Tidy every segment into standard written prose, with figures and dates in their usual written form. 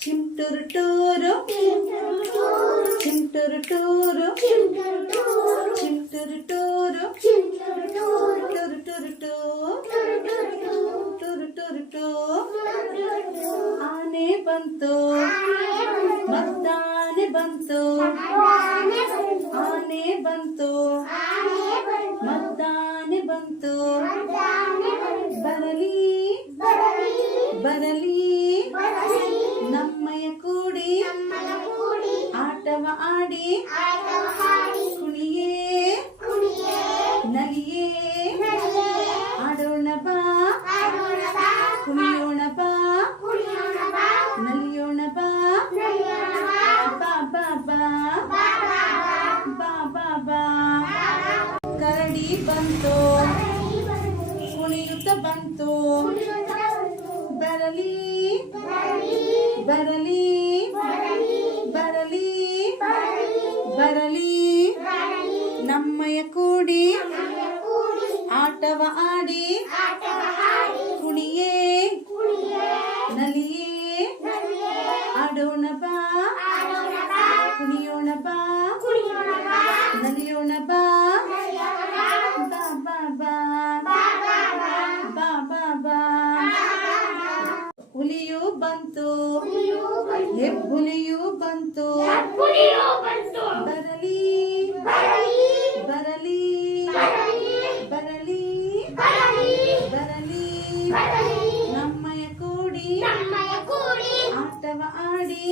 ಚಿಂಟುರುಟೂರು ಚಿಂಟುರುಟೂರು ಚಿಂಟುರುಟೂರು ಟುರುಟುರುಟು ಟುರುಟುರುಟು ಆನೆ ಬಂತು ಮದ್ದಾನೆ ಬಂತು ಆನೆ ಬಂತು ಮದ್ದಾನೆ ಬಂತು ಬರಲಿ ಬರಲಿ ನಮ್ಮಯ ಕೂಡಿ ಆಟವ ಆಡಿ ಕುಣಿಯೇ ನಲಿಯೇ ಆಡೋಣ ಬಾ ಕುಣಿಯೋಣ ಬಾ ನಲಿಯೋಣ ಬಾ ಬಾ ಬಾ ಬಾ ಬಾ ಬಾ ಬಾ ಕರಡಿ ಬಂತು ಕುಣಿಯುತ್ತ ಬಂತು ಬರಲಿ ಬರಲಿ ಬರಲಿ ಬರಲಿ ನಮ್ಮಯ ಕೂಡಿ ಆಟವ ಆಡಿ ಕುಣಿಯೇ ನಲಿಯೇ ಆಡೋಣ ಬಾ ಕುಣಿಯೋಣ ಬಾ ನಲಿಯೋಣ ಬಾ ಬಾ ಬಾ ಬಾ ಬಾ ಬಾ ಬಾ ಹುಲಿಯು ಬಂತು ಹೆಬ್ಬುಲಿಯು ಬಂತು ಬರಲಿ ಬರಲಿ ಬರಲಿ ಬರಲಿ ನಮ್ಮಯ ಕೂಡಿ ಆಟವ ಆಡಿ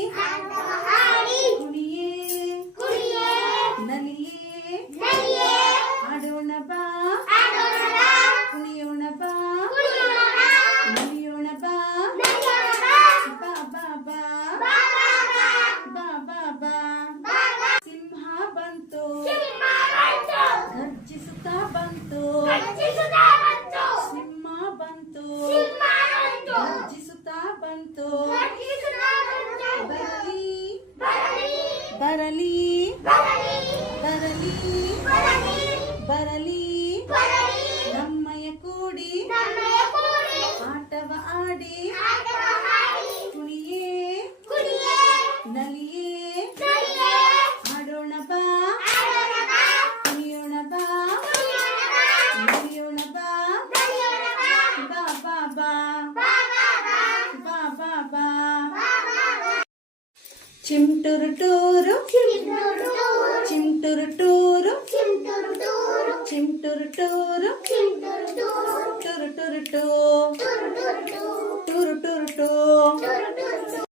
ಕುಣಿಯೇ ನಲಿಯೇ ಆಡೋಣ ಬಾ ಕುಣಿಯೋಣ ಬಾ ನಲಿಯೋಣ ಬಾ ಬಾ ಬಾ ಬಾ ಬಾ ಬಾ ಬಾ ಸಿಂಹ ಬಂತು ಗರ್ಜಿಸುತ್ತಾ ಬಂತು ಸಿಂಹ ಬಂತು ಗರ್ಜಿಸುತ್ತಾ ಬಂತು ಬರಲಿ ಬರಲಿ ಬರಲಿ ನಮ್ಮಯ ಕೂಡಿ ಆಟವ ಆಡಿ ಕುಣಿಯೇ ನಲಿಯೇ ಆಡೋಣ ಬಾ ಕುಣಿಯೋಣ ಬಾ ನಲಿಯೋಣ ಬಾ ಬಾ ಬಾ ಬಾ ಬಾ ಬಾ ಬಾ ಚಿಂಟುರುಟೂರು ಚಿಂಟುರುಟೂರು ಚಿಂಟುರುಟೂರು ಟುರುಟುರುಟು ಟುರುಟುರುಟು